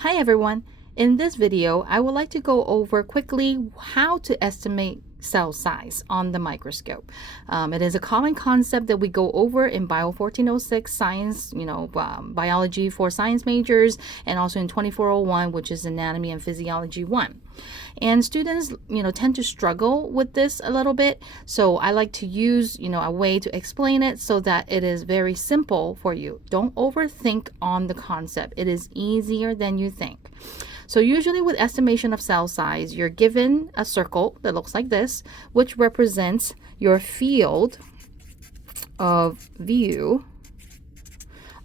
Hi everyone! In this video, I would like to go over quickly how to estimate cell size on the microscope. It is a common concept that we go over in Bio 1406 science, biology for science majors, and also in 2401, which is anatomy and physiology 1. And students, tend to struggle with this a little bit. So I like to use, a way to explain it so that it is very simple for you. Don't overthink on the concept. It is easier than you think. So usually with estimation of cell size, you're given a circle that looks like this, which represents your field of view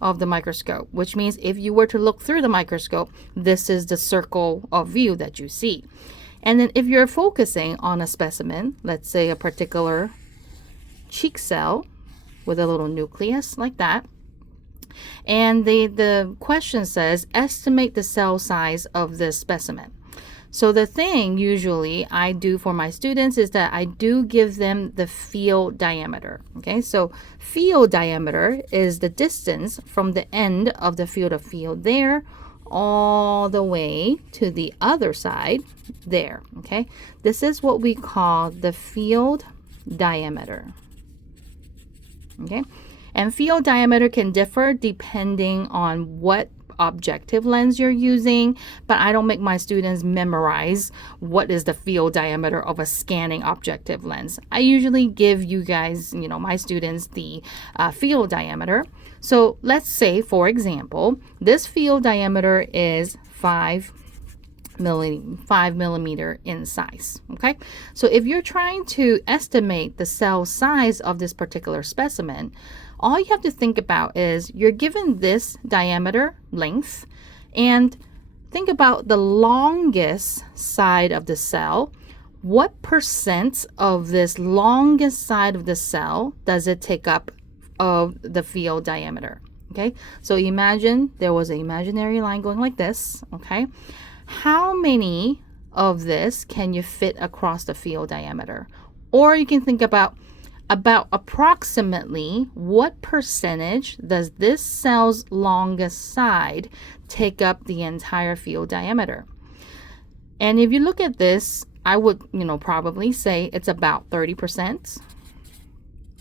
of the microscope, which means if you were to look through the microscope, this is the circle of view that you see. And then if you're focusing on a specimen, let's say a particular cheek cell with a little nucleus like that, and the question says estimate the cell size of this specimen. So the thing usually I do for my students is that I do give them the field diameter. Okay, so field diameter is the distance from the end of the field of view there all the way to the other side there. Okay, this is what we call the field diameter. Okay, and field diameter can differ depending on what objective lens you're using, but I don't make my students memorize what is the field diameter of a scanning objective lens. I usually give you guys, my students, the field diameter. So let's say, for example, this field diameter is 5 millimeter in size. Okay, so if you're trying to estimate the cell size of this particular specimen, all you have to think about is you're given this diameter length, and think about the longest side of the cell. What percent of this longest side of the cell does it take up of the field diameter? Okay, so imagine there was an imaginary line going like this. Okay, how many of this can you fit across the field diameter? Or you can think about approximately what percentage does this cell's longest side take up the entire field diameter? And if you look at this, I would, probably say it's about 30%.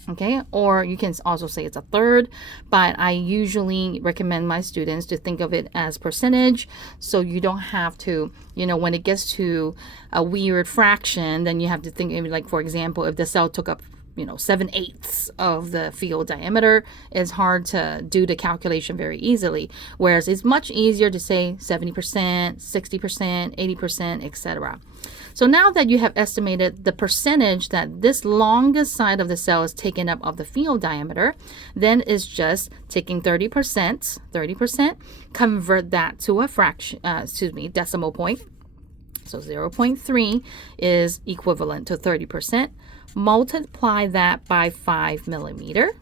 Okay, or you can also say it's a third, but I usually recommend my students to think of it as percentage, so you don't have to, when it gets to a weird fraction, then you have to think, like, for example, if the cell took up 7/8 of the field diameter, it's hard to do the calculation very easily, whereas it's much easier to say 70%, 60%, 80%, etc. So now that you have estimated the percentage that this longest side of the cell is taken up of the field diameter, then it's just taking 30%, convert that to a fraction, decimal point. So 0.3 is equivalent to 30%. Multiply that by 5 millimeter.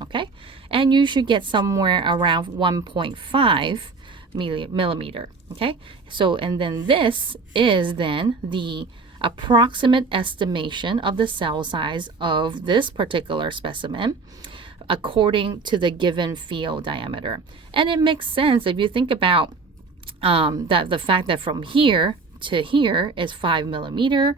Okay, and you should get somewhere around 1.5 millimeter. Okay, so and then this is then the approximate estimation of the cell size of this particular specimen according to the given field diameter. And it makes sense if you think about that the fact that from here to here is 5 millimeter,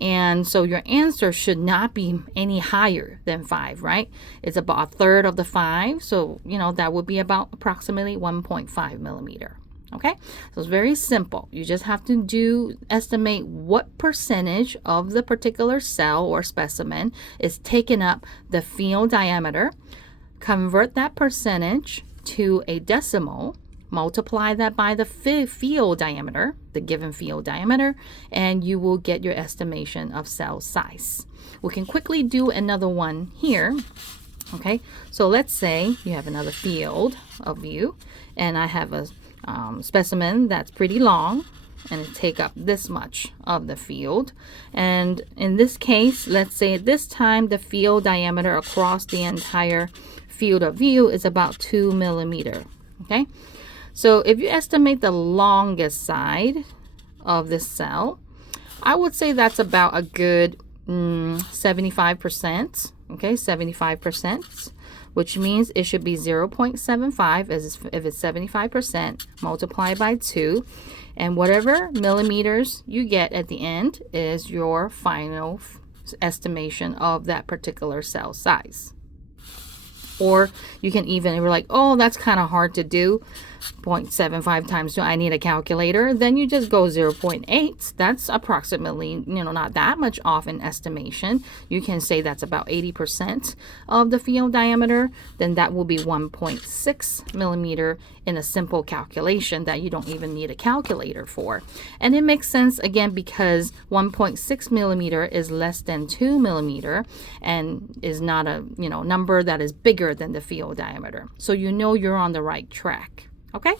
and so your answer should not be any higher than 5, right? It's about a third of the 5, so that would be about approximately 1.5 millimeter. Okay, so it's very simple. You just have to estimate what percentage of the particular cell or specimen is taken up the field diameter, convert that percentage to a decimal, multiply that by the field diameter, the given field diameter, and you will get your estimation of cell size. We can quickly do another one here. Okay, so let's say you have another field of view, and I have a specimen that's pretty long, and it take up this much of the field. And in this case, let's say at this time the field diameter across the entire field of view is about 2 millimeter. Okay, so if you estimate the longest side of this cell, I would say that's about a good 75%. Okay, 75%. which means it should be 0.75 if it's 75%, multiplied by 2. And whatever millimeters you get at the end is your final estimation of that particular cell size. Or you can even, if you're like, oh, that's kind of hard to do, 0.75 times 2, I need a calculator, then you just go 0.8. That's approximately, not that much off in estimation. You can say that's about 80% of the field diameter. Then that will be 1.6 millimeter in a simple calculation that you don't even need a calculator for. And it makes sense, again, because 1.6 millimeter is less than 2 millimeter and is not a number that is bigger than the field diameter. So you're on the right track. Okay?